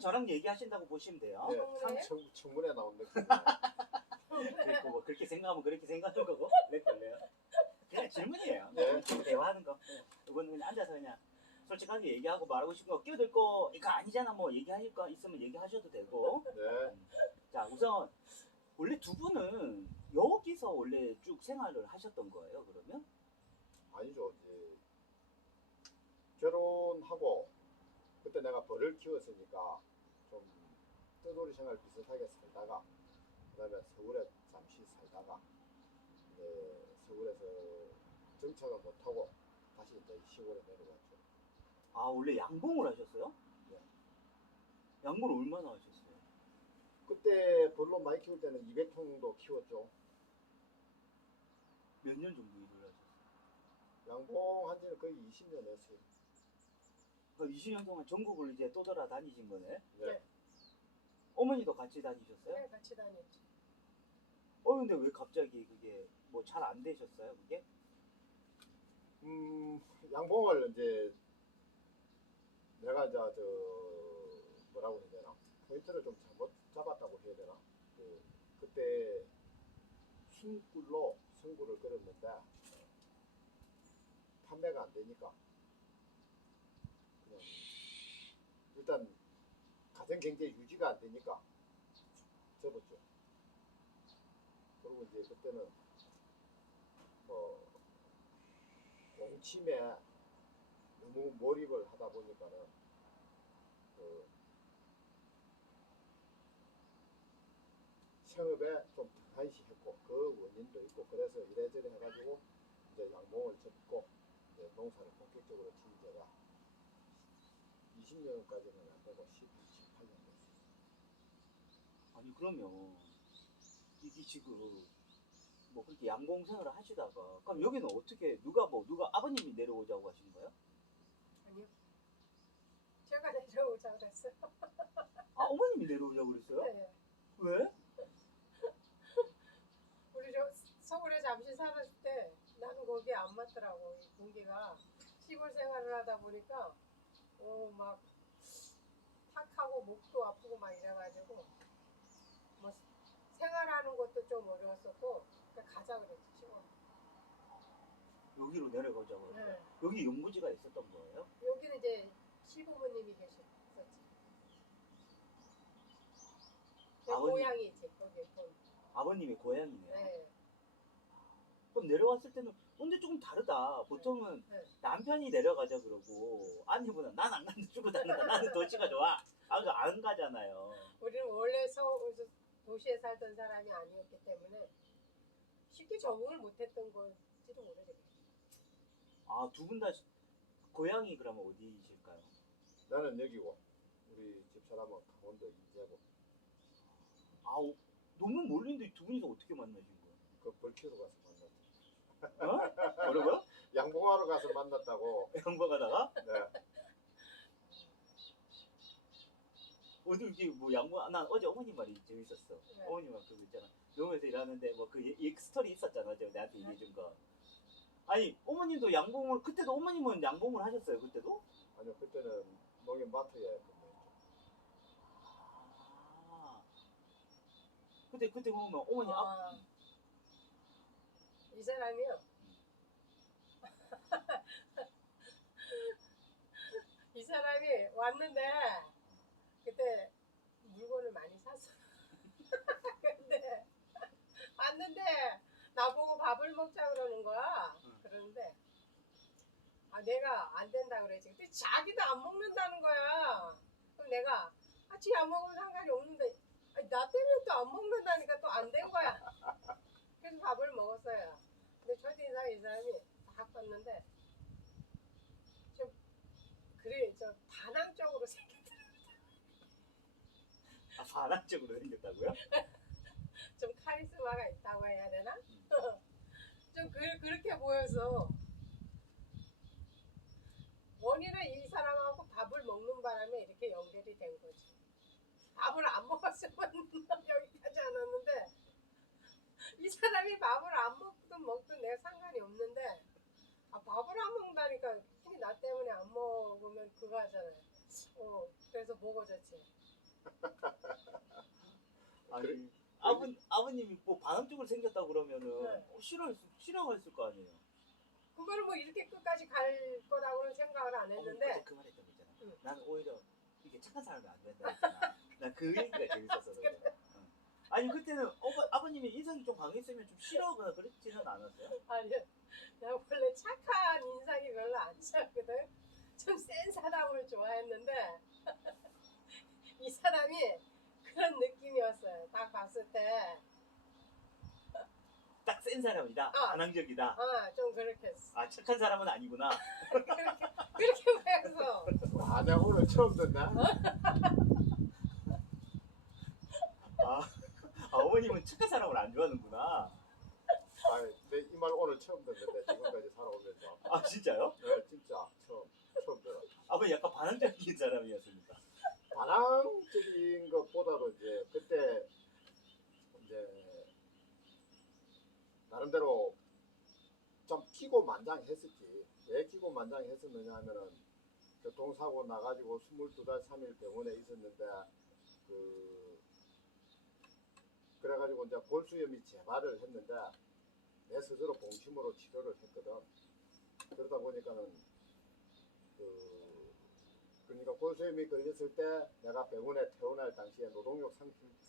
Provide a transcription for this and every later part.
저랑 얘기하신다고 보시면 돼요. 네, 청문회 나온 느낌. 그리고 뭐 그렇게 생각하면 그렇게 생각하는 거고 왜 걸려요? 그냥 질문이에요. 네. 대화하는 거. 이거는 그냥 앉아서 그냥 솔직하게 얘기하고 말하고 싶은 거 끼어들 거 이거 아니잖아. 뭐 얘기하실 거 있으면 얘기하셔도 되고. 네. 자 우선 원래 두 분은 여기서 원래 쭉 생활을 하셨던 거예요? 그러면? 아니죠. 이제 결혼하고 그때 내가 벌을 키웠으니까 좀 뜨돌이 생활 비슷하게 살다가 그다음에 서울에 잠시 살다가 이제 서울에서 정착을 못하고 다시 이제 시골에 내려왔죠. 아 원래 양봉을 하셨어요? 네. 양봉을 얼마나 하셨어요? 그때 벌로 많이 키울 때는 200통도 키웠죠. 몇 년 정도 일을 하셨어요? 양봉한 지는 거의 20년 했어요. 그러니까 20년 동안 전국을 이제 떠돌아 다니신 거네? 네. 어머니도 같이 다니셨어요? 네, 같이 다녔죠. 근데 왜 갑자기 그게 뭐 잘 안 되셨어요 그게? 양봉을 이제 내가 이제 뭐라고 해야 되나 포인트를 좀 잘못 잡았다고 해야 되나 그때 순꿀로 승구를 끌었는데 판매가 안 되니까 그냥 일단 가정 경제 유지가 안 되니까 접었죠. 그리고 이제 그때는 뭐 공침에 너무 몰입을 하다 보니까는 그 생업에 좀 한시했고 그 원인도 있고 그래서 이래저래 해가지고 이제 양봉을 접고 이제 농사를 본격적으로 지은 지가 20년까지는 안 되고 18년 됐어요. 아니 그러면 이게 지금 뭐 그렇게 양봉 생활을 하시다가 그럼 여기는 어떻게 누가 아버님이 내려오자고 하신 거예요? 아니요. 제가 내려오자 그랬어요. 아 어머님이 내려오자고 그랬어요? 네. 왜? 우리 저 서울에 잠시 살았을 때 나는 거기에 안 맞더라고. 이 공기가 시골 생활을 하다 보니까 막 탁하고 목도 아프고 막 이래가지고 뭐 생활하는 것도 좀 어려웠었고 그러니까 가자 그랬지 시골. 여기로 내려가자고 했어요? 네. 여기 용무지가 있었던 거예요? 여기는 이제 시부모님이 계셨었지. 내 아버님. 고향이지 거기 본. 아버님의 고향이네요. 네. 그럼 내려왔을 때는 근데 조금 다르다. 보통은 네. 남편이 내려가자 그러고 아니보다 난 안 간다 죽고 다닌다 나는 도시가 좋아 안 가잖아요. 우리는 원래 도시에 살던 사람이 아니었기 때문에 쉽게 적응을 못했던 건지도 모르겠어요. 아 두 분 다 고향이 그러면 어디실까요? 나는 여기고 우리 집사람은 강원도 인제고 아 너무 멀린데 두 분이서 어떻게 만나신 거예요? 그 벌키로 가서 만났죠. 어? 뭐라고요? 양봉하러 가서 만났다고. 양보가다가? 네. 어디 이게 뭐 양보 난 어제 어머님 말이 재밌었어. 네. 어머님 말 그거 있잖아. 농에서 일하는데 뭐 그 스토리 있었잖아. 저 내한테 얘기해 준 거. 아니 어머님도 양봉을 그때도 어머님은 양봉을 하셨어요. 그때도? 아니요 그때는 농협 마트에 근무했죠. 아. 그때 보면 어머니 이 사람이요. 이 사람이 왔는데 그때 물건을 많이 샀어. 근데 왔는데 나보고 밥을 먹자 그러는 거야. 그러는데 내가 안 된다 그랬지. 근데 자기도 안 먹는다는 거야. 그럼 내가 지 안 먹으면 상관이 없는데 나 때문에 또 안 먹는다니까 또 안 된 거야. 그래서 밥을 먹었어요. 근데 첫인상 이 사람이 딱 봤는데 좀 그래 저 반항적으로 생겼다. 아 반항적으로 생겼다고요? 좀 카리스마가 있다고 해야 되나? 좀 그렇게 보여서 원인은 이 사람하고 밥을 먹는 바람에 이렇게 연결이 된 거지. 밥을 안 먹었으면 여기까지 안 왔는데 이 사람이 밥을 안 먹든 내가 상관이 없는데 밥을 안 먹는다니까 괜히 나 때문에 안 먹으면 그거 하잖아요. 그래서 먹어졌지. 아니 아버님이 뭐 반항적으로 생겼다 그러면은 네. 싫어했을 거 아니에요. 그거를 뭐 이렇게 끝까지 갈 거라고는 생각을 안 했는데 어제 그 말했던 거 있잖아. 응. 나는 오히려 이게 착한 사람이 안 된다 했잖아. 나 그 얘기가 재밌었어. 그래. 응. 아니 그때는 아버님이 인상이 좀 강했으면 좀 싫어하거나 그랬지는 않았어요? 아니 내가 원래 착한 인상이 별로 안 좋았거든. 좀 센 사람을 좋아했는데 이 사람이 그런 느낌이었어요. 딱 봤을 때 딱 센 사람이다. 반항적이다. 좀 그렇게 했어. 아 착한 사람은 아니구나. 그렇게 보여서 와, 내가 오늘 처음 듣나? 어머님은 착한 사람을 안 좋아하는구나. 내 이 말 오늘 처음 듣는데 지금까지 살아오면서. 아 진짜요? 네, 진짜 처음 들어. 아버님 약간 반항적인 사람이었습니까? 반항적인 것보다도 이제 그때 이제 나름대로 좀 기고만장했었지. 왜 기고만장했었느냐 하면은 교통사고 나가지고 22달 3일 병원에 있었는데 그래가지고 이제 골수염이 재발을 했는데 내 스스로 봉침으로 치료를 했거든. 그러다 보니까는 그러니까 골수염이 걸렸을 때 내가 병원에 퇴원할 당시에 노동력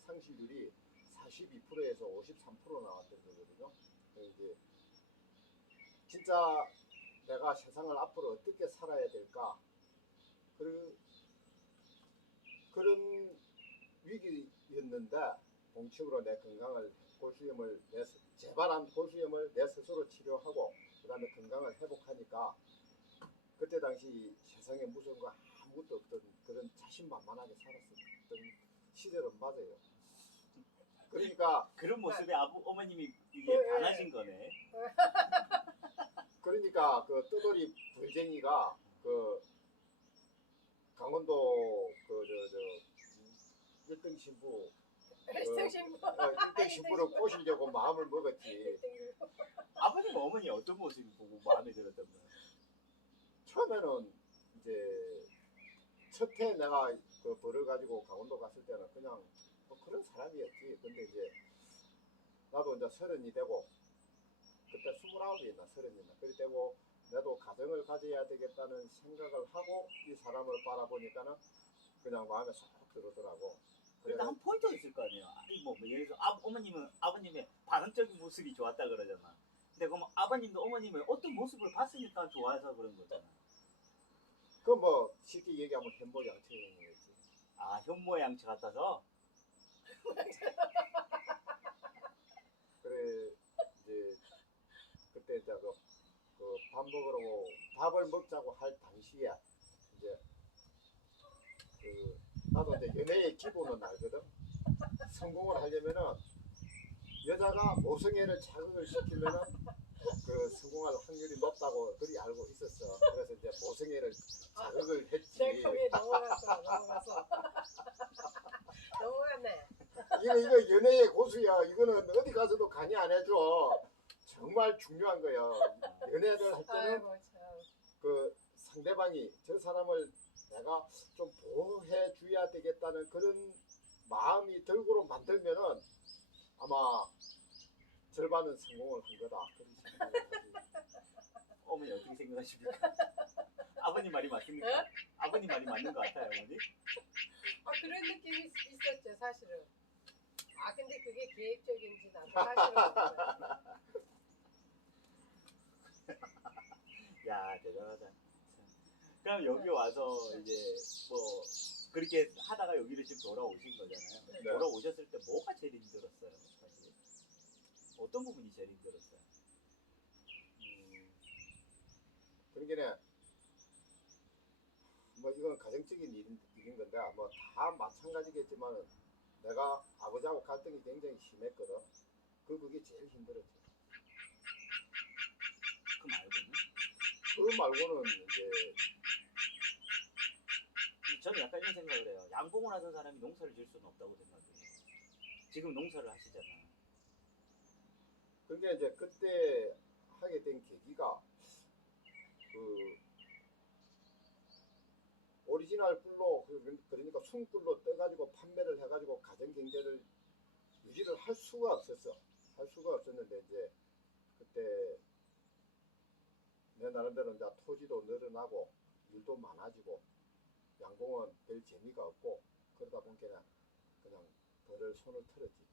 상실률이 42%에서 53% 나왔던 거거든요. 이제 진짜 내가 세상을 앞으로 어떻게 살아야 될까? 그런 위기였는데 봉침으로 내 건강을 재발한 골수염을 내 스스로 치료하고 그다음에 건강을 회복하니까 그때 당시 세상에 무서운 거 아무것도 없던 그런 자신만만하게 살았었던 시절은 맞아요. 그러니까 그런 모습에 어머님이 이게 예. 반하신 거네. 그러니까 그 뜨돌이 불쟁이가 그 강원도 저 1등 신부 1등 신부 1등 신부를 꼬시려고 마음을 먹었지. 아버님 어머니 어떤 모습이 보고 마음에 들었던 거예요? 처음에는 이제 첫해 내가 그 벌을 가지고 강원도 갔을 때는 그냥 뭐 그런 사람이었지. 근데 이제 나도 이제 30이 되고 그때 29이었나 30이었나 그럴 때고 나도 가정을 가져야 되겠다는 생각을 하고 이 사람을 바라보니까는 그냥 마음에 쏙 들어오더라고. 그러니까 한 포인트가 있을 거 아니에요. 아니 뭐 예를 들어서 어머님은 아버님의 반응적인 모습이 좋았다 그러잖아. 근데 그럼 아버님도 어머님의 어떤 모습을 봤으니까 좋아해서 그런 거잖아. 그 뭐 쉽게 얘기하면 현모양처형이었지. 아 현모양처 같아서. 그래 이제 그때 이제 밥을 먹자고 할 당시에 이제 나도 이제 연애의 기본은 알거든. 성공을 하려면은 여자가 모성애를 자극을 시키면은 성공할 확률이 높다고 그리 알고 있었어. 그래서 이제 모성애를 자극을 했지. 내 거기에 넘어갔어. 넘어갔네. 이거 연애의 고수야. 이거는 어디 가서도 강의 안 해줘. 정말 중요한 거야. 연애를 할 때는 아이고 참. 그 상대방이 저 사람을 내가 좀 보호해 줘야 되겠다는 그런 마음이 들고로 만들면은 아마 절반은 성공을 한 거다. 그런 생각을 하지. 어머니 어떻게 생각하십니까? 아버님 말이 맞습니까? 아버님 말이 맞는 것 같아요, 어머니? 그런 느낌이 있었죠 사실은. 근데 그게 계획적인지 나도 사실은 모르겠어요. 야 대단하다. 그럼 여기 와서 이제 뭐 그렇게 하다가 여기를 지금 돌아오신 거잖아요. 네. 돌아오셨을 때 뭐가 제일 힘들었어요? 사실 어떤 부분이 제일 힘들었어요? 그러니까 뭐 이건 가정적인 일인 건데 뭐 다 마찬가지겠지만 내가 아버지하고 갈등이 굉장히 심했거든. 그게 제일 힘들었지. 그 말고는? 그 말고는 이제 저는 약간 이런 생각을 해요. 양봉을 하던 사람이 농사를 지을 수는 없다고 생각해요. 지금 농사를 하시잖아. 근데 이제 그때 하게 된 계기가 오리지널 꿀로 그러니까 순꿀로 떠가지고 판매를 해가지고 가정 경제를 유지를 할 수가 없었어. 할 수가 없었는데 이제 그때 내 나름대로 이제 토지도 늘어나고 일도 많아지고 양봉은 별 재미가 없고 그러다 보니까 그냥 벌을 손을 틀었지.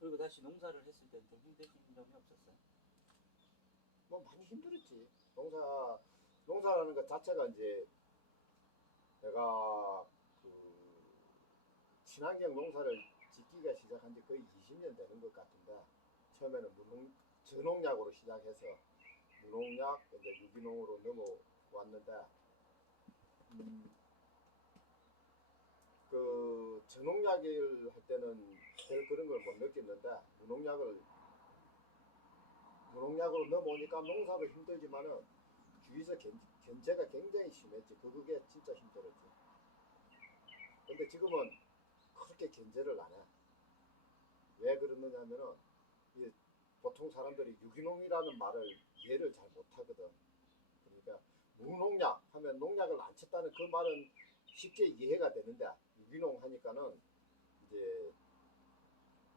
그리고 다시 농사를 했을 때는 좀 힘드신 점이 없었어요? 뭐 많이 힘들었지. 농사라는 것 자체가 이제 내가 그 친환경 농사를 짓기가 시작한 지 거의 20년 되는 것 같은데 처음에는 저농약으로 시작해서 무농약 이제 유기농으로 넘어왔는데 그 저농약을 할 때는 별 그런 걸 못 느꼈는데 무농약으로 넘어오니까 농사도 힘들지만은 주위에서 견제가 굉장히 심했지. 그게 진짜 힘들었지. 근데 지금은 그렇게 견제를 안 해. 왜 그러느냐면은 보통 사람들이 유기농이라는 말을 이해를 잘 못하거든. 그러니까 무농약 하면 농약을 안 쳤다는 그 말은 쉽게 이해가 되는데 유기농 하니까는 이제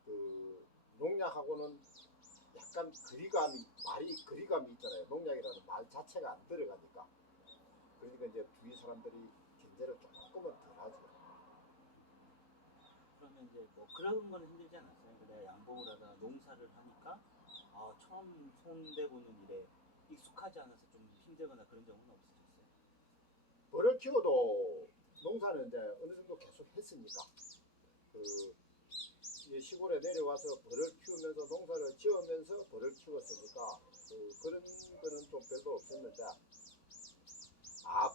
그 농약하고는 약간 말이 거리감이 있잖아요. 농약이라는 말 자체가 안 들어가니까. 그러니까 이제 주위 사람들이 견제를 조금은 덜 하죠. 그러면 이제 뭐 그런 거는 힘들지 않았어요? 내가 양봉을 하다가 농사를 하니까 처음 손대보는 일에 익숙하지 않아서 좀 힘들거나 그런 적은 없으셨어요? 벌을 키워도 농사는 이제 어느 정도 계속 했으니까 시골에 내려와서 벌을 키우면서 농사를 지으면서 벌을 키웠으니까 그런 거는 좀 별로 없었는데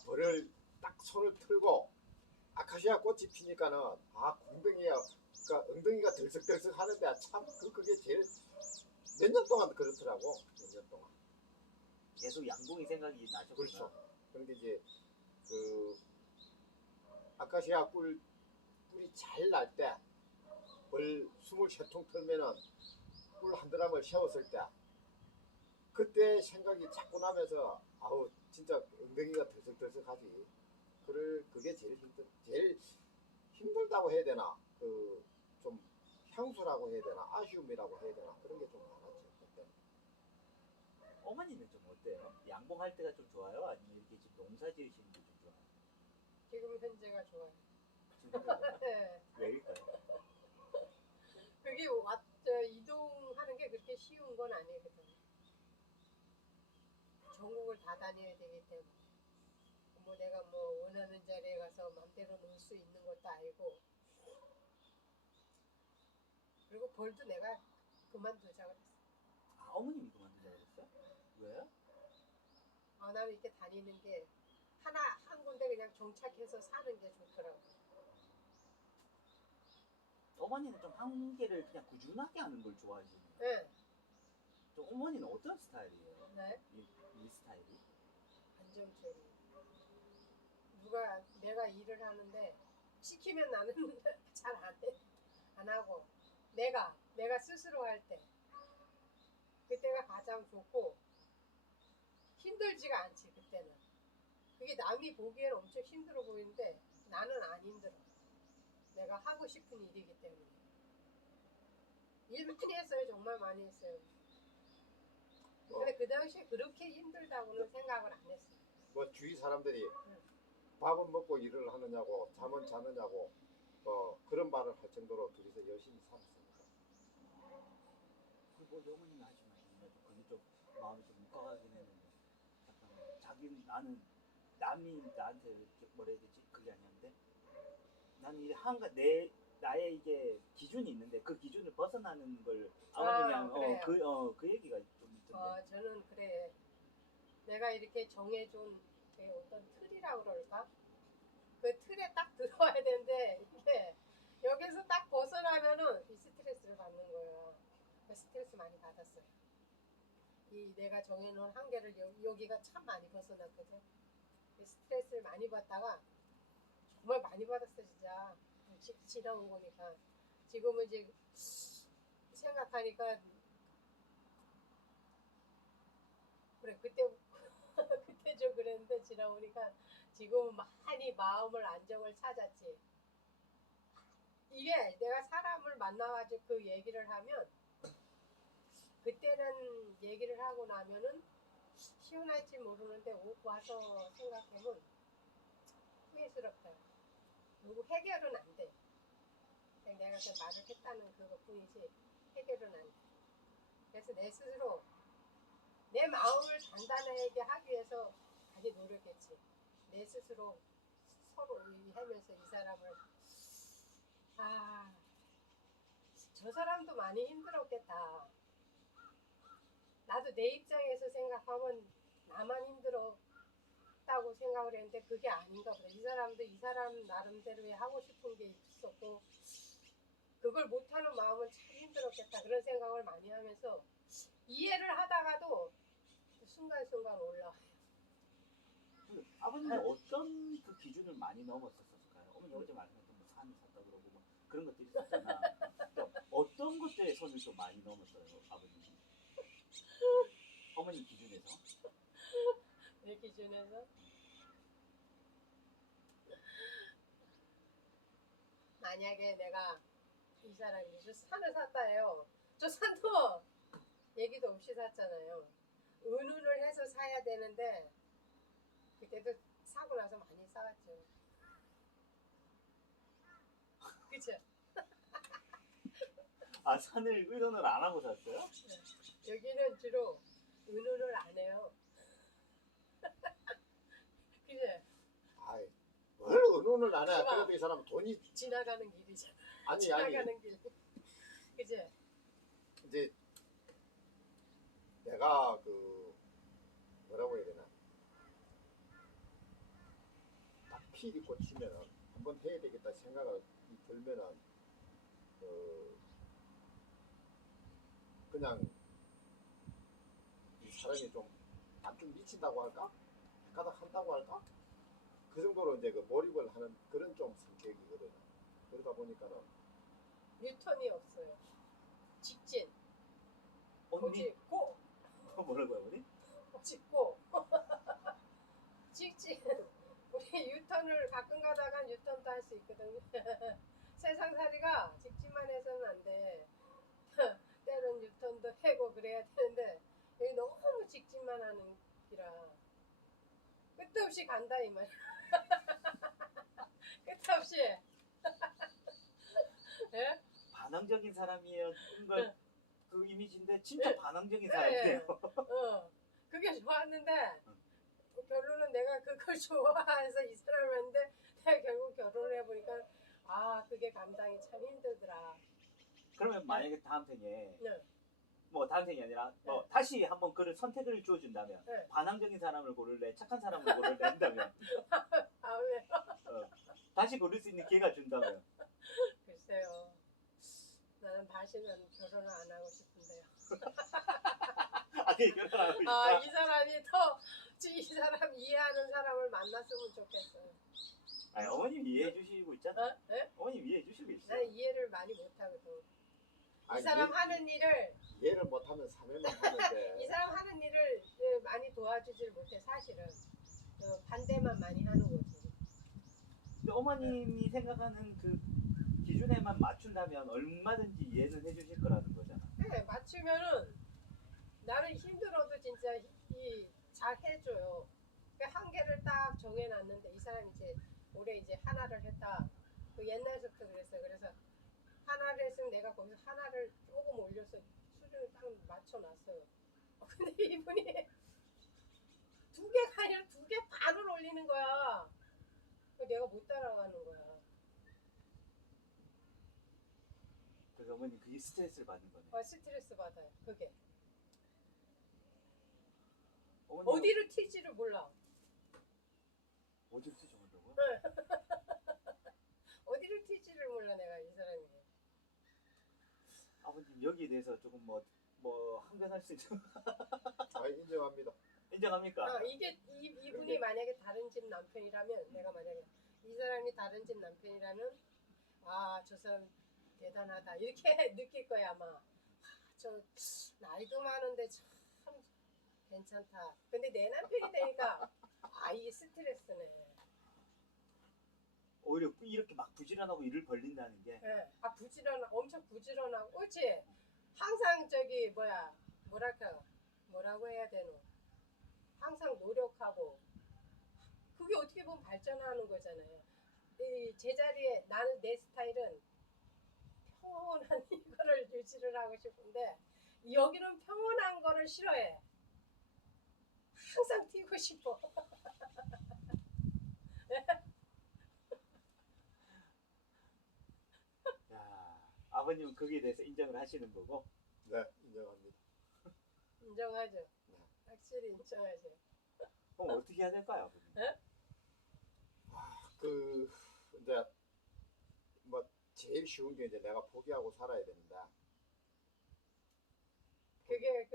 벌을 딱 손을 틀고 아카시아 꽃이 피니까는 엉덩이가 들썩들썩 하는데 참 그게 제일 몇 년 동안 그렇더라고. 몇 년 동안 계속 양봉이 생각이 나셨구나. 그렇죠. 그런데 이제 그 아카시아 꿀이 잘 날 때 벌 23통 틀면은 꿀 한 드람을 세웠을 때 그때 생각이 자꾸 나면서 진짜 엉덩이가 들썩들썩하지. 그게 제일 힘들다고 해야 되나? 좀 향수라고 해야 되나? 아쉬움이라고 해야 되나? 그런 게 좀 많았죠. 그때. 어머니는 좀 어때요? 양봉할 때가 좀 좋아요? 아니면 이렇게 지금 농사 지으시는 게 좀 좋아요? 지금 현재가 좋아요. 지금 그래요? 네. 왜일까요? 그게 이동하는 게 그렇게 쉬운 건 아니거든. 전국을 다 다녀야 되기 때문에. 뭐 내가 뭐 원하는 자리에 가서 맘대로 놀 수 있는 것도 아니고. 그리고 벌도 내가 그만두자 그랬어. 어머님이 그만두자 그랬어요? 왜요? 나는 이렇게 다니는 게 한 군데 그냥 정착해서 사는 게 좋더라고. 어머니는 좀 한계를 그냥 꾸준하게 하는 걸 좋아하시네요. 네. 좀 어머니는 어떤 스타일이에요? 네. 이 스타일이? 안정적이. 내가 일을 하는데 시키면 나는 잘 안 해. 안 하고 내가 스스로 할 때 그때가 가장 좋고 힘들지가 않지 그때는. 그게 남이 보기에는 엄청 힘들어 보이는데 나는 안 힘들어. 내가 하고 싶은 일이기 때문에. 일 많이 했어요. 정말 많이 했어요. 근데 그 당시에 그렇게 힘들다고는 생각을 안 했어요. 뭐 주위 사람들이 밥은 먹고 일을 하느냐고 잠은 자느냐고 그런 말을 할 정도로 둘이서 열심히 살았으니까. 그리고 어머님이 하신 말씀이 좀 그게 좀 마음이 좀 묵과가긴 했는데 약간 나는 남이 나한테 이렇게 뭐라 해야 되지? 그게 아니었는데 나는 이제 나의 이게 기준이 있는데 그 기준을 벗어나는 걸 아버님이 그 얘기가 좀 있던데. 저는 그래. 내가 이렇게 정해준 어떤 틀이라고 그럴까? 그 틀에 딱 들어와야 되는데 이게 여기서 딱 벗어나면은 이 스트레스를 받는 거예요. 그 스트레스 많이 받았어요. 이 내가 정해놓은 한계를 여기가 참 많이 벗어났거든. 이 스트레스를 많이 받다가 정말 많이 받았어 진짜. 지나온 거니까. 지금은 이제 생각하니까 그래 그때 좀 그랬는데 지나오니까 지금은 많이 마음을 안정을 찾았지. 이게 내가 사람을 만나가지고 그 얘기를 하면 그때는 얘기를 하고 나면은 시원할지 모르는데 와서 생각하면 후회스럽다. 누구 해결은 안 돼. 그냥 내가 그 말을 했다는 그것뿐이지 해결은 안 돼. 그래서 내 스스로 내 마음을 단단하게 하기 위해서 많이 노력했지. 내 스스로 서로 하면서 이 사람을 저 사람도 많이 힘들었겠다. 나도 내 입장에서 생각하면 나만 힘들었다고 생각을 했는데 그게 아닌가 보다. 이 사람도 이 사람 나름대로의 하고 싶은 게 있었고 그걸 못하는 마음은 참 힘들었겠다. 그런 생각을 많이 하면서 이해를 하다가도 순간순간 올라와요. 아버님이 어떤 그 기준을 많이 넘었었을까요? 어머니 어제 말씀했던 뭐 산을 샀다 그러고 뭐 그런 것들이 있었잖아. 또 어떤 것들에 선을 좀 많이 넘었어요, 아버님이? 어머니 기준에서? 내 기준에서 만약에 내가 이 사람이 저 산을 샀다 해요. 저 산도 얘기도 없이 샀잖아요. 은은을 해서 사야 되는데 그때도 사고 나서 많이 싸웠죠. 그쵸? 아, 산을 의논을 안 하고 샀어요? 여기는 주로 은은을 안 해요. 그죠? 아이, 뭘 의논을 안 해. 봐봐. 그래도 이 사람은 돈이 지나가는 길이잖아. 아니 지나가는 길. 그죠? 이제 내가 그 뭐라고 해야 되나 딱 필이 꽂히면은 한번 해야 되겠다 생각이 들면은 그냥 이 사람이 좀 미친다고 할까? 헷가닥 한다고 할까? 그 정도로 이제 그 몰입을 하는 그런 좀 성격이거든요. 그러다 보니까는 뉴턴이 없어요. 직진. 언니 고! 뭐라고요, 어머니? 짚고 직진. 우리 유턴을 가끔 가다가 유턴도 할 수 있거든요. 세상살이가 직진만 해서는 안 돼. 때론 유턴도 해고 그래야 되는데 여기 너무 직진만 하는 기라 끝도 없이 간다 이 말. 끝도 없이. 예? 반항적인 사람이에요. 걸 그 이미지인데 진짜 네. 반항적인 네. 사람이에요. 그게 좋았는데 결론은 내가 그걸 좋아해서 이 사람을 했는데 내가 결국 결혼을 해보니까 그게 감당이 참 힘들더라. 그러면 만약에 다음 생에 네. 뭐 다음 생이 아니라 뭐 다시 한번 그를 선택을 주어준다면 네. 반항적인 사람을 고를래, 착한 사람을 고를래 한다면 왜요? 다시 고를 수 있는 기회가 준다면 글쎄요. 나는 다시는 결혼을 안 하고 싶은데요. 그게 결혼하고 있다. 이 사람이 이 사람 이해하는 사람을 만났으면 좋겠어요. 아니, 어머님 이해해 주시고 있잖아. 네? 어머님 이해해 주시고 있어. 난 이해를 많이 못하거든. 이 아니, 사람 하는 일을 이해를 못하면 사회만 하는데 이 사람 하는 일을 많이 도와주질 못해 사실은. 반대만 많이 하는 거지. 근데 어머님이 생각하는 그 기준에만 맞춘다면 얼마든지 이해는 해주실 거라는 거잖아. 네, 맞추면은 나는 힘들어도 진짜 잘 해줘요. 그 한계를 딱 정해놨는데 이 사람이 이제 올해 이제 하나를 했다. 그 옛날부터 그랬어요. 그래서 하나를 했으면 내가 거기서 하나를 조금 올려서 수준을 딱 맞춰놨어요. 근데 이분이 2개가 아니라 2개 반을 올리는 거야. 내가 못 따라가는 거야. 그래서 어머님 그게 스트레스를 받는 거네. 스트레스 받아요. 그게. 어머님 어디를 튈지를 몰라. 어디를 투정한다고요? 어디를 튈지를 몰라 내가 이 사람이. 아버님 여기에 대해서 조금 뭐 항변할 수 있는 인정합니다. 인정합니까? 이분이 만약에 다른 집 남편이라면 내가 만약에 이 사람이 다른 집 남편이라면 저 사람 대단하다 이렇게 느낄 거야 아마. 저 나이도 많은데 참 괜찮다. 근데 내 남편이 되니까 이게 스트레스네. 오히려 이렇게 막 부지런하고 일을 벌린다는 게 예. 아 엄청 부지런하고 그렇지. 항상 저기 뭐라고 해야 되노? 항상 노력하고 그게 어떻게 보면 발전하는 거잖아요. 이 제자리에 나는 내 스타일은 평온한 이거를 유지를 하고 싶은데 여기는 평온한 거를 싫어해. 항상 튀고 싶어. 야, 아버님은 거기에 대해서 인정을 하시는 거고. 네, 인정합니다. 인정하죠. 네. 확실히 인정하죠. 그럼 어떻게 해야 될까요, 아버님? 그 이제 뭐 제일 쉬운 게 이제 내가 포기하고 살아야 되는데 그게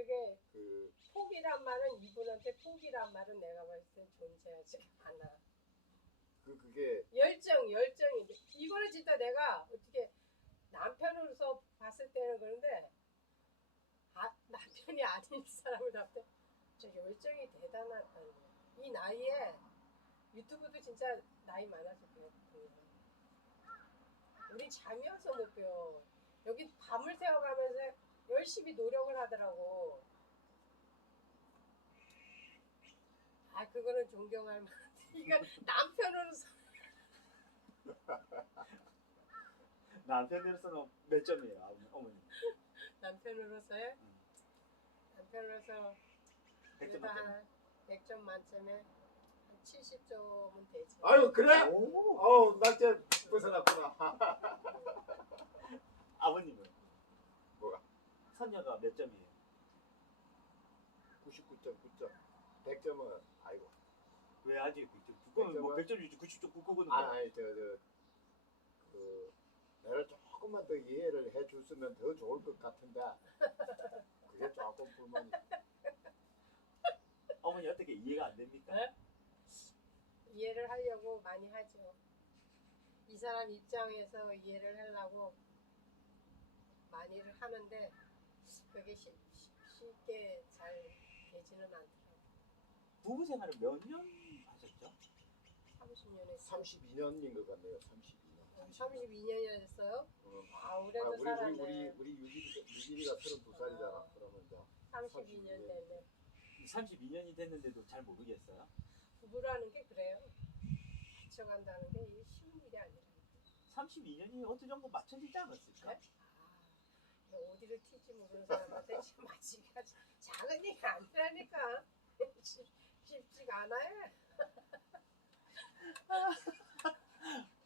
그 포기란 말은 이분한테 포기란 말은 내가 봤을 때 존재하지 않아. 그게 열정이 이거는 진짜 내가 어떻게 남편으로서 봤을 때는 그런데 남편이 아닌 사람을 봤을 때 저 열정이 대단하다는 거야. 이 나이에 유튜브도 진짜 나이 많아서 배웠거든요. 우리 잠이 와서 못 배워. 여기 밤을 새워가면서 열심히 노력을 하더라고. 아 그거는 존경할 만한데 이거 남편으로서 남편으로서는 몇 점이에요, 어머님? 남편으로서요? 남편으로서 100점 그래도 만점. 한 100점 만점에 한 70점은 되지. 아유 그래? 오! 어우 낙제 벗어났구나. 아버님은? 뭐가? 선녀가 몇 점이에요? 99.9점. 100점은 아이고. 왜 아직 100점? 그거는 뭐 100점 주지 90점 그거는 뭐. 아니 그 내가 조금만 더 이해를 해줬으면 더 좋을 것 같은데 그게 조금 불만이. 어머니 어떻게 이해가 안 됩니까? 네? 이해를 하려고 많이 하죠. 이 사람 입장에서 이해를 하려고 많이를 하는데 그게 쉽게 잘 되지는 않더라고요. 부부 생활을 몇 년 하셨죠? 30년 했어요. 32년인 것 같네요. 32년. 32년이나 됐어요? 어. 아 오래도 살았네. 우리 유진이가 32살이잖아. 그러면 이제 32년 됐네. 32년이 됐는데도 잘 모르겠어요? 부부라는 게 그래요. 맞춰간다는 게 이게 쉬운 일이 아니라니까. 32년이 어느 정도 맞춰지지 않았을까? 네? 아, 어디를 튈지 모르는 사람한테 지금 맞추기가 작은 얘기 아니라니까. 쉽지가 않아요.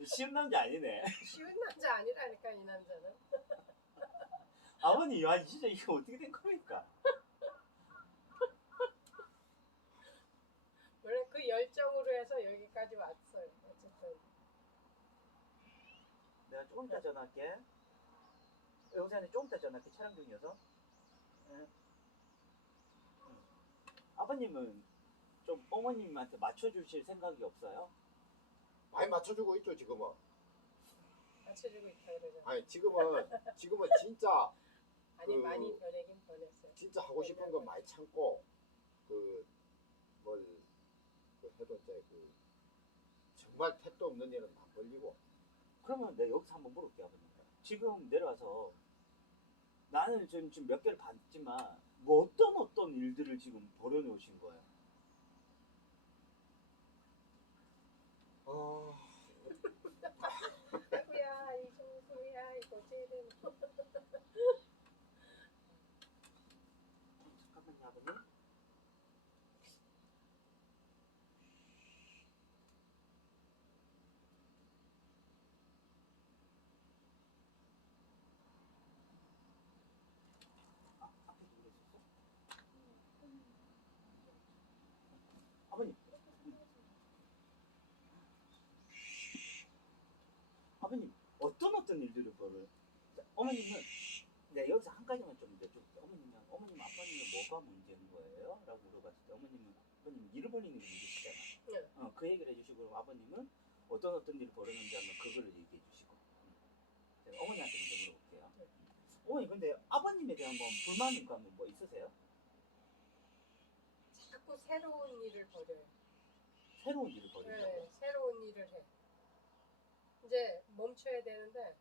쉬운 남자 아니네. 쉬운 남자 아니라니까 이 남자는. 아버님, 야, 진짜 이거 어떻게 된 겁니까? 원래 그 열정으로 해서 여기까지 왔어요. 어쨌든. 내가 조금 이따 전화할게. 영사님 조금 이따 전화할게. 촬영 중이어서. 응. 아버님은 좀 어머님한테 맞춰주실 생각이 없어요? 많이 맞춰주고 있죠 지금은. 맞춰주고 있다 그러죠. 아니 지금은 진짜 아니 그- 많이 변하긴 변했어요. 진짜 하고 싶은 거 많이 참고 뭘 해도 이제 정말 택도 없는 일은 안 벌리고. 그러면 내가 여기서 한번 물어볼게요, 아버님. 지금 내려와서 나는 지금 몇 개를 봤지만 뭐 어떤 일들을 지금 벌여놓으신 거예요? 아이고야 이중수야 이거 쟤는. 잠깐만요, 아버님. 앞에 누구 있었어? 아버님. 아버님, 어떤 일들을 벌어요? 어머님은 내가 여기서 한 가지만 좀 여쭤볼게요. 어머님, 아빠님은 뭐가 문제인 거예요? 라고 물어봤을 때 아버님 일을 벌리는 게 문제시잖아. 네. 그 얘기를 해주시고 그럼 아버님은 어떤 일을 벌였는지 한번 그거를 얘기해 주시고. 제가 어머니한테 먼저 물어볼게요. 네. 어머니, 근데 아버님에 대한 뭐 불만인 거 뭐 있으세요? 자꾸 새로운 일을 벌여요. 새로운 일을 벌인다고요? 네, 새로운 일을 해. 이제 멈춰야 되는데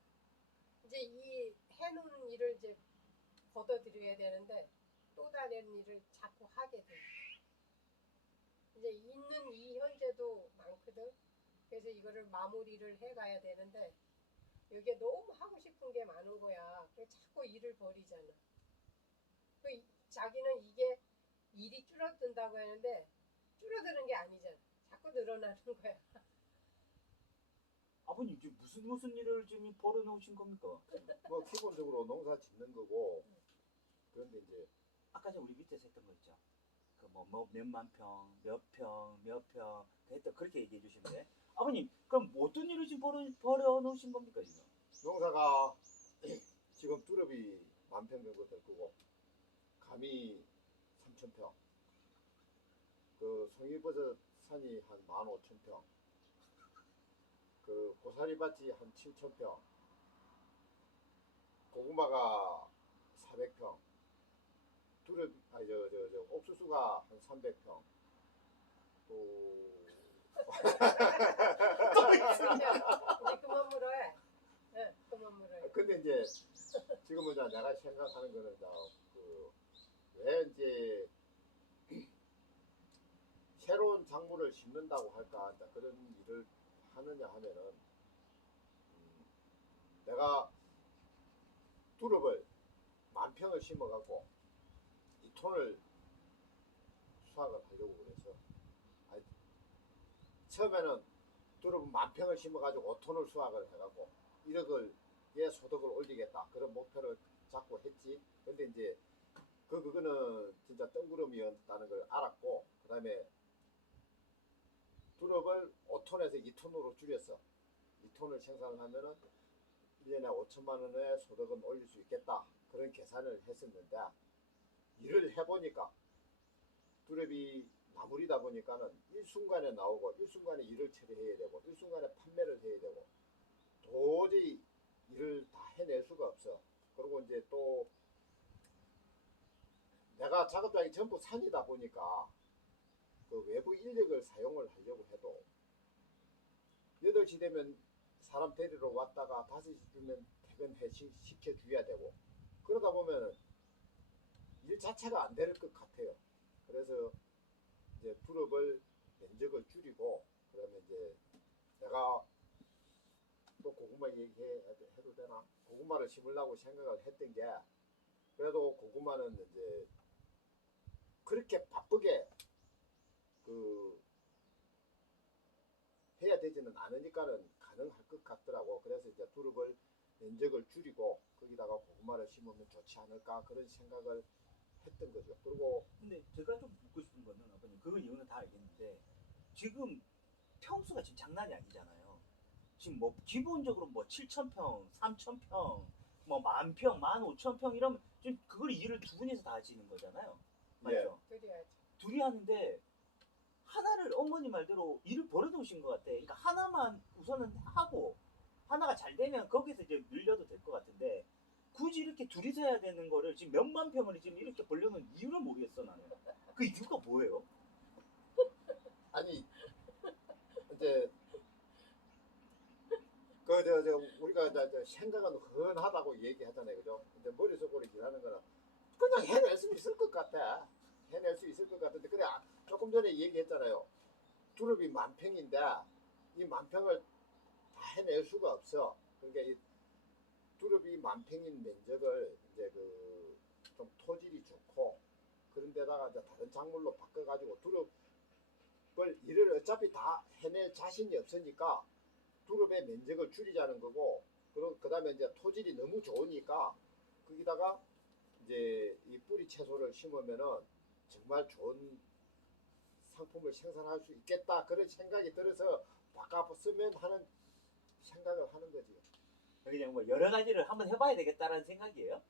이제 이 해놓은 일을 이제 걷어들여야 되는데 또 다른 일을 자꾸 하게 돼. 이제 있는 이 현재도 많거든. 그래서 이거를 마무리를 해가야 되는데 여기에 너무 하고 싶은 게 많은 거야. 그래서 자꾸 일을 버리잖아. 자기는 이게 일이 줄어든다고 하는데 줄어드는 게 아니잖아. 자꾸 늘어나는 거야. 아버님 지금 무슨 일을 지금 벌여놓으신 겁니까? 뭐 기본적으로 농사 짓는 거고 그런데 이제 아까 전에 우리 밑에서 했던 거 있죠. 그 뭐 몇만 평, 몇 평 했던 그렇게 얘기해 주시는데 아버님 그럼 어떤 일을 지금 벌여놓으신 겁니까 지금? 농사가 지금 두릅이 10,000평 정도 될 거고 감이 3,000평, 그 송이버섯 산이 한 15,000평, 그 고사리밭이 한 7,000평, 고구마가 400평, 두릅 아니 저 옥수수가 한 300평, 또 이제 그만 물어해. 네, 그만 물어해. 근데 이제 지금은 이제 내가 생각하는 거는 왜 이제 새로운 작물을 심는다고 할까 이제 그런 일을 하느냐 하면은 내가 두릅을 10,000평을 심어갖고 2톤을 수확을 하려고 그래서 처음에는 두릅 10,000평을 심어가지고 5톤을 수확을 해갖고 1억을 의 소득을 올리겠다 그런 목표를 잡고 했지. 근데 이제 그거는 진짜 뜬구름이었다는 걸 알았고 그 다음에 두릅을 5톤에서 2톤으로 줄였어. 2톤을 생산을 하면은 1년에 5천만 원의 소득은 올릴 수 있겠다 그런 계산을 했었는데 일을 해보니까 두릅이 나물이다 보니까는 일순간에 나오고 일순간에 일을 처리해야 되고 일순간에 판매를 해야 되고 도저히 일을 다 해낼 수가 없어. 그리고 이제 또 내가 작업장이 전부 산이다 보니까 그 외부 인력을 사용을 하려고 해도 8시 되면 사람 데리러 왔다가 5시쯤면 퇴근해 시켜줘야 되고 그러다 보면 일 자체가 안 될 것 같아요. 그래서 이제 두릅을 면적을 줄이고 그러면 이제 내가 또 고구마 얘기해도 되나? 고구마를 심으려고 생각을 했던 게 그래도 고구마는 이제 그렇게 바쁘게 그 해야 되지는 않으니까는 가능할 것 같더라고. 그래서 이제 두릅을 면적을 줄이고 거기다가 고구마를 심으면 좋지 않을까 그런 생각을 했던 거죠. 그리고 근데 제가 좀 묻고 싶은 거는 아버님 그 이유는 다 알겠는데 지금 평수가 지금 장난이 아니잖아요. 지금 뭐 기본적으로 뭐 7,000평, 3,000평, 뭐 10,000평, 15,000평 이러면 지금 그걸 일을 두 분이서 다 하시는 거잖아요. 맞죠? 그래야지. 둘이 하는데 하나를 어머니 말대로 일을 벌여놓으신 것 같아. 그러니까 하나만 우선은 하고 하나가 잘 되면 거기서 이제 늘려도 될 것 같은데 굳이 이렇게 둘이서 해야 되는 거를 지금 몇만 평을 지금 이렇게 벌려놓은 이유를 모르겠어 나는. 그 이유가 뭐예요? 아니 이제 우리가 이제 생각은 흔하다고 얘기하잖아요, 그죠? 이제 머릿속으로 일하는 거는 그냥 해낼 수 있을 것 같아. 해낼 수 있을 것 같은데 그래 조금 전에 얘기했잖아요. 두릅이 10,000평인데 이 10,000평을 다 해낼 수가 없어. 그러니까 이 두릅이 10,000평인 면적을 이제 그 좀 토질이 좋고 그런 데다가 이제 다른 작물로 바꿔가지고 두릅을 일을 어차피 다 해낼 자신이 없으니까 두릅의 면적을 줄이자는 거고 그 다음에 이제 토질이 너무 좋으니까 거기다가 이제 이 뿌리 채소를 심으면은 정말 좋은 상품을 생산할 수 있겠다 그런 생각이 들어서 바꿔쓰면 하는 생각을 하는 거지. 그냥 뭐 여러 가지를 한번 해봐야 되겠다라는 생각이에요.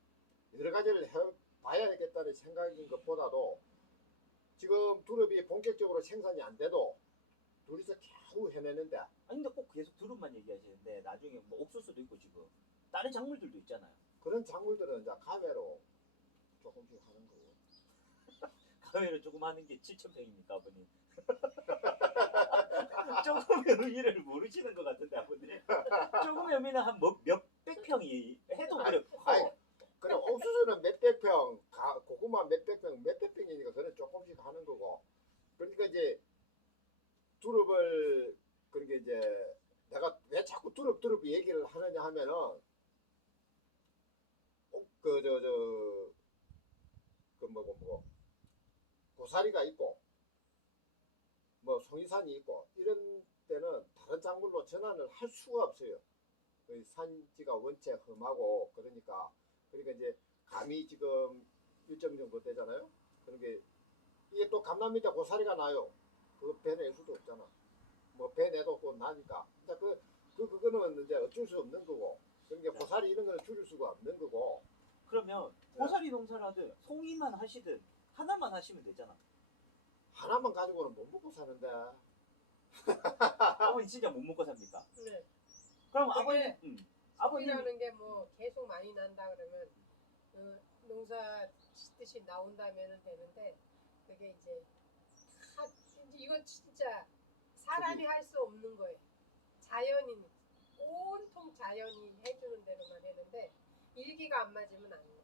여러 가지를 해봐야 되겠다는 생각인 것보다도 지금 두릅이 본격적으로 생산이 안 돼도 둘이서 겨우 해내는데 아니 근데 꼭 계속 두릅만 얘기하시는데 나중에 뭐 옥수수도 있고 지금 다른 작물들도 있잖아요. 그런 작물들은 이제 가외로 조금씩 하는 거고. 가외로 조금 하는 게 7,000평입니까 아버님? 조금의 의미를 모르시는 것 같은데 아버님. 조금의 의미는 한 몇백 평이 해도 그래 아이, 커. 그래 옥수수는 몇백 평, 고구마 몇백 평, 몇백 평이니까 그래 조금씩 하는 거고. 그러니까 이제 두릅을 그러니까 이제 내가 왜 자꾸 두릅 얘기를 하느냐 하면은 그 뭐고 고사리가 있고 뭐 송이산이 있고 이런 때는 다른 작물로 전환을 할 수가 없어요. 그 산지가 원체 험하고 그러니까 이제 감이 지금 일정 정도 되잖아요. 그런 게 이게 또 감남 밑에 고사리가 나요. 그거 배낼 수도 없잖아. 뭐 배내도 또 나니까. 그거는 이제 어쩔 수 없는 거고. 그러니까 고사리 이런 거는 줄일 수가 없는 거고. 그러면 고사리 농사를 하든 송이만 하시든 하나만 하시면 되잖아. 하나만 가지고는 못 먹고 사는데. 아버님 진짜 못 먹고 삽니까? 네. 그럼 그게 아버님 송이라는 게 뭐 계속 많이 난다 그러면 농사 뜻이 나온다면 되는데 그게 이제 이건 진짜 사람이 할 수 없는 거예요. 자연인 온통 자연이 해주는 대로만 했는데 일기가 안 맞으면 안 돼.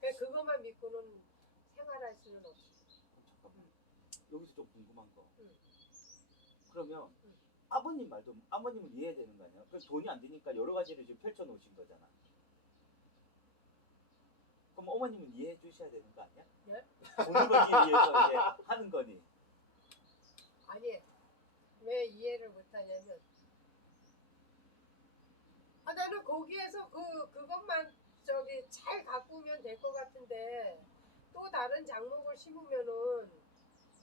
그러니까 그것만 믿고는 생활할 수는 없어. 잠깐만 여기서 좀 궁금한 거. 응. 그러면 응. 아버님 말도 아버님은 이해해야 되는 거 아니야? 그 돈이 안 되니까 여러 가지를 지금 펼쳐 놓으신 거잖아. 그럼 어머님은 이해해 주셔야 되는 거 아니야? 네? 돈을 벌기 위해서 이제 하는 거니. 아니 왜 이해를 못하냐면 나는 거기에서 그것만 저기 잘 가꾸면 될 것 같은데 또 다른 작목을 심으면은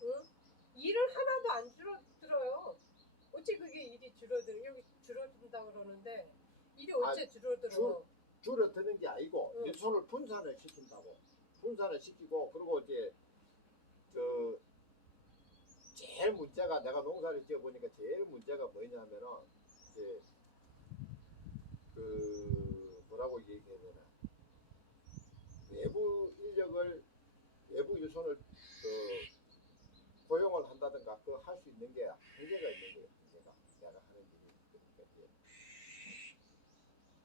응? 일을 하나도 안 줄어들어요. 어째 그게 일이 줄어들어? 여기 줄어든다 그러는데 일이 어째 줄어들어? 줄어드는 게 아니고 응. 일손을 분산을 시킨다고. 분산을 시키고 그리고 이제 제일 문제가 내가 농사를 지어 보니까 제일 문제가 뭐냐면은 이제 뭐라고 얘기해야 되나 외부 유손을 고용을 한다든가 그 할 수 있는 게 한계가 있는 거예요. 한계가 내가 하는 일이 그러니까 이제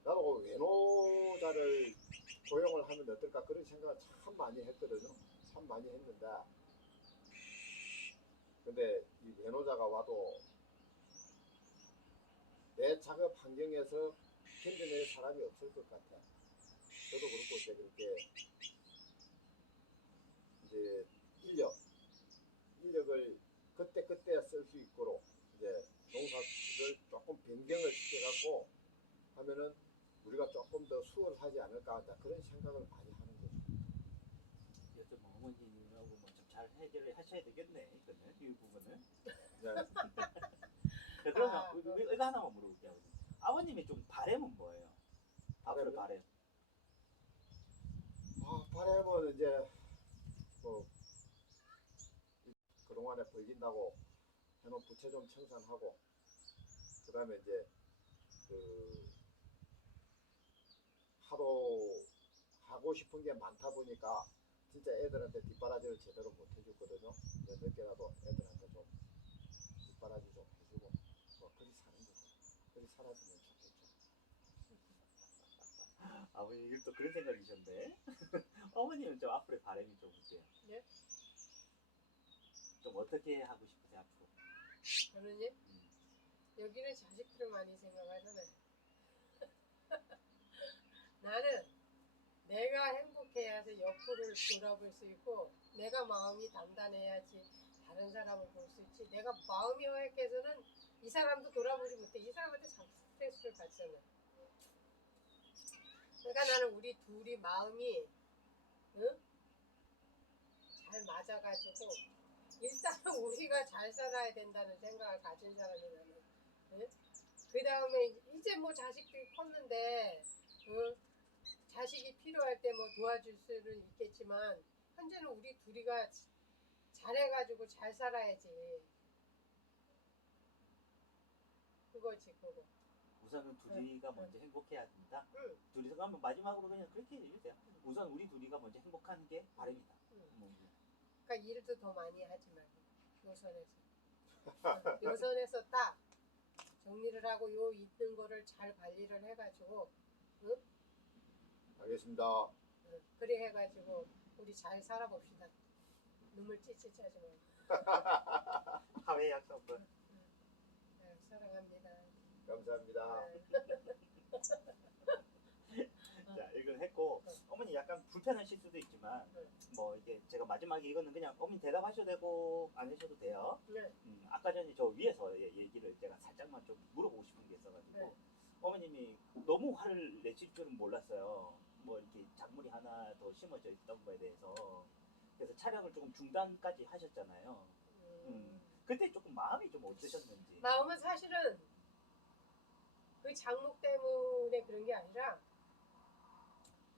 나도 외노자를 고용을 하면 어떨까 그런 생각을 참 많이 했거든요. 참 많이 했는데 근데 이 외노자가 와도 내 작업 환경에서 견뎌낼 사람이 없을 것 같아. 저도 그렇고 이제 그렇게 이제 인력을 그때 쓸 수 있도록 이제 농사를 조금 변경을 시켜갖고 하면은 우리가 조금 더 수월하지 않을까 그런 생각을 많이 하는 거죠. 요즘 어머님하고 뭐 좀 잘 해결을 하셔야 되겠네. 이거는 이 부분은. 네. 네, 그러면 이거 하나만 물어볼게요. 아버님의 좀 바램은 뭐예요? 앞으로 바램. 바람은 이제 뭐 그동안에 벌긴다고 해놓은 부채 좀 청산하고 그 다음에 이제 하도 하고 싶은 게 많다 보니까 진짜 애들한테 뒷바라지를 제대로 못 해줬거든요. 늦게라도 애들한테 좀 뒷바라지 좀 해주고 뭐 그리 사는 거죠. 그리 살았으면 좋겠죠. 아버님 이거 또 그런 생각이셨네. 어머님은 좀 앞으로 바람이 좀 어때요? 네? 좀 어떻게 하고 싶으세요 앞으로? 저는요? 여기는 자식들을 많이 생각하잖아요. 나는 내가 행복해야지 옆을 돌아볼 수 있고 내가 마음이 단단해야지 다른 사람을 볼 수 있지 내가 마음이 허약해서는 이 사람도 돌아보지 못해. 이 사람한테 자꾸 스트레스를 받잖아. 그러니까 나는 우리 둘이 마음이 응? 잘 맞아가지고 일단은 우리가 잘 살아야 된다는 생각을 가진 사람이 나는 응? 그 다음에 이제 뭐 자식들이 컸는데 응? 자식이 필요할 때 뭐 도와줄 수는 있겠지만 현재는 우리 둘이가 잘해가지고 잘 살아야지. 그거지 그거. 우선은 둘이가 먼저 행복해야 된다. 응. 둘이서 가면 마지막으로 그냥 그렇게 해주세요. 우선 우리 둘이가 먼저 행복하는 게 바람이다. 그러니까 일도 더 많이 하지 말고 노선에서. 요선에서 딱 정리를 하고 요 있는 거를 잘 관리를 해가지고 알겠습니다. 그래 해가지고 우리 잘 살아봅시다. 눈물 찌찌 짜지 말고. 사회 약속을. 네, 사랑합니다. 감사합니다. 자, 이건 했고 어머니 약간 불편하실 수도 있지만 뭐 이게 제가 마지막에 이거는 그냥 어머니 대답하셔도 되고 안 하셔도 돼요. 네. 아까 전에 저 위에서 얘기를 제가 살짝만 좀 물어보고 싶은 게 있어가지고 네. 어머님이 너무 화를 내실 줄은 몰랐어요. 뭐 이렇게 작물이 하나 더 심어져 있던 거에 대해서 그래서 촬영을 조금 중단까지 하셨잖아요. 그때 조금 마음이 좀 어떠셨는지. 마음은 사실은 그 장목 때문에 그런 게 아니라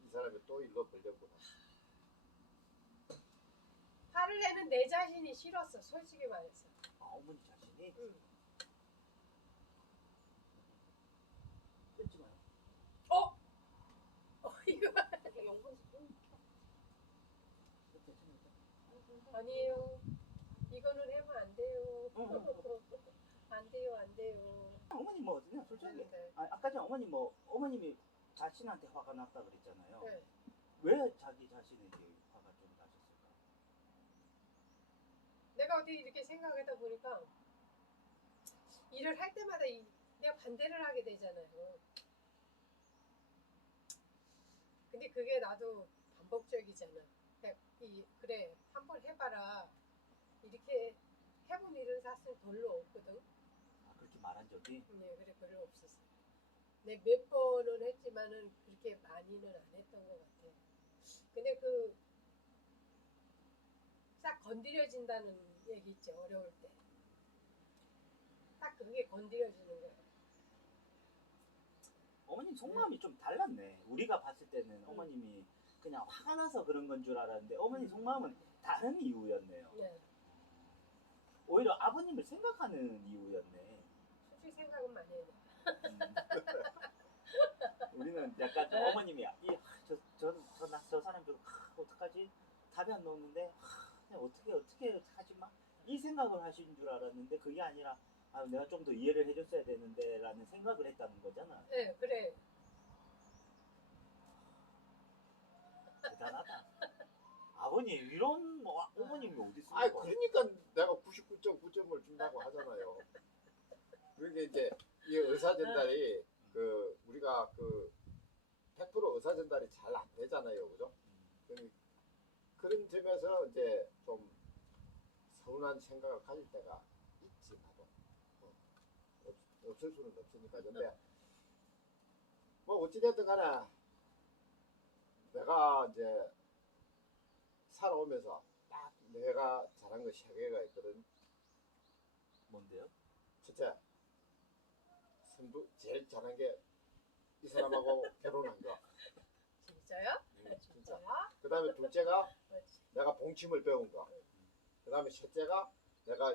이 사람이 또 일로 벌렸구나. 화를 내는 내 자신이 싫었어. 솔직히 말해서. 아, 어머니 자신이 응. 끊지 마요. 이거 아니에요. 이거는 하면 안 돼요. 안 돼요, 안 돼요. 어머니 뭐 그냥 솔직하게 네. 아까 전에 어머니 뭐 어머님이 자신한테 화가 났다 그랬잖아요. 네. 왜 자기 자신에게 화가 좀 나셨을까? 내가 어디 이렇게 생각하다 보니까 일을 할 때마다 내가 반대를 하게 되잖아요. 근데 그게 나도 반복적이잖아. 그래 한번 해봐라. 이렇게 해본 일은 사실 별로 없거든. 아, 그렇게 말한 적이? 네, 그래 별로 없었어. 내 몇 번은 했지만은 그렇게 많이는 안 했던 것 같아. 근데 그 싹 건드려진다는 얘기 있죠. 어려울 때. 딱 그게 건드려지는 거야. 어머님 속마음이 좀 달랐네. 우리가 봤을 때는 어머님이 그냥 화가 나서 그런 건 줄 알았는데 어머니 속마음은 다른 이유였네요. 네. 오히려 아버님을 생각하는 이유였네. 솔직히 생각은 많이 해. 우리는 약간 좀 어머님이 저 사람 좀 어떡하지? 답이 안 나오는데 그냥 어떻게 하지 마? 이 생각을 하신 줄 알았는데 그게 아니라 내가 좀 더 이해를 해줬어야 되는데 라는 생각을 했다는 거잖아. 네, 그래. 대단하다. 아버님 이런 어머님이 어디 있습니까? 아, 그러니까 내가 99.9점을 준다고 하잖아요. 그러니까 이제 이 의사 전달이 그 우리가 그 100% 의사 전달이 잘 안 되잖아요, 그죠? 그런 점에서 이제 좀 서운한 생각을 가질 때가 있지, 나도. 없을 수는 없으니까. 근데 뭐 어찌됐든 간에 내가 이제 살아오면서 딱 내가 잘한 거 3개가 있거든. 뭔데요? 첫째, 제일 잘한 게 이 사람하고 결혼한 거. 진짜요? 진짜. 진짜야? 그 다음에 둘째가 그렇지. 내가 봉침을 배운 거. 그 다음에 셋째가 내가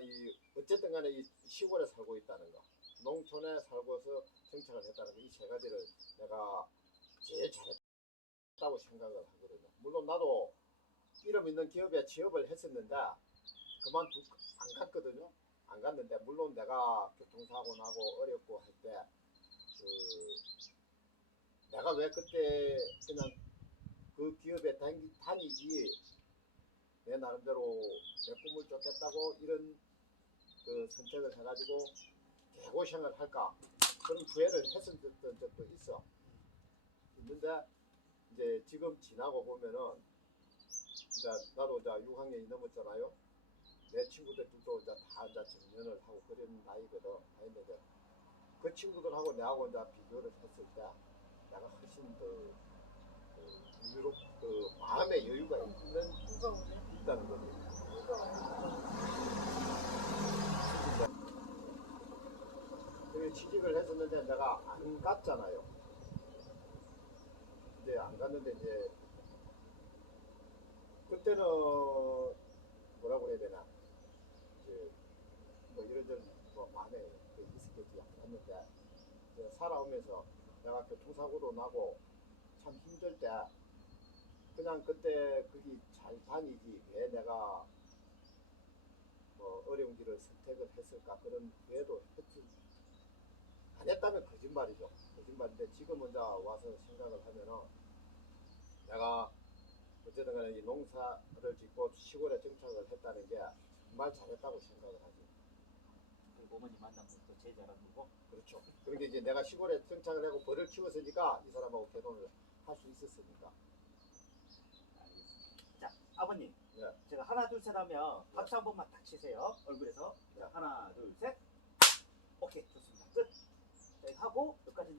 어쨌든 간에 이 시골에 살고 있다는 거. 농촌에 살고서 정착을 했다는 거. 이 3가지를 내가 제일 잘했다고 생각을 하거든요. 물론 나도 이름 있는 기업에 취업을 했었는데 안 갔거든요. 안 갔는데 물론 내가 교통사고 나고 어렵고 할 때 내가 왜 그때 그냥 그 기업에 다니지 내 나름대로 내 꿈을 쫓겠다고 이런 그 선택을 해가지고 개고생을 할까 그런 후회를 했었던 적도 있는데 이제 지금 지나고 보면은 이제 나도 이제 6학년이 넘었잖아요. 내 친구들도 이제 다 이제 정년을 하고 그런 나이거든. 했는데 그 친구들하고 내하고 이제 비교를 했을 때 내가 훨씬 더 마음의 여유가 있다는 겁니다. 취직을 했었는데 내가 안 갔잖아요. 이제 안 갔는데 이제 그때는 뭐라고 해야 되나 이제 뭐 이런저런 뭐 마음에 있었겠지 안 갔는데 살아오면서 내가 교통사고도 나고 참 힘들 때 그냥 그때 거기 잘 다니지 왜 내가 어려운 길을 선택을 했을까 그런 후회도 안 했다면 거짓말이죠. 거짓말인데 지금 혼자 와서 생각을 하면은 내가 어쨌든 간에 이 농사를 짓고 시골에 정착을 했다는 게 정말 잘했다고 생각을 하지. 그리고 어머니 만난 것도 제일 잘한 거고. 그렇죠. 그러니까 이제 내가 시골에 정착을 하고 벌을 키웠으니까 이 사람하고 결혼을 할 수 있었으니까. 알겠습니다. 자, 아버님. 네. 제가 하나 둘 셋 하면 박수 한 번만 딱 치세요. 얼굴에서. 자, 하나 둘 셋. 오케이, 좋습니다. 끝. 자, 하고 여기까지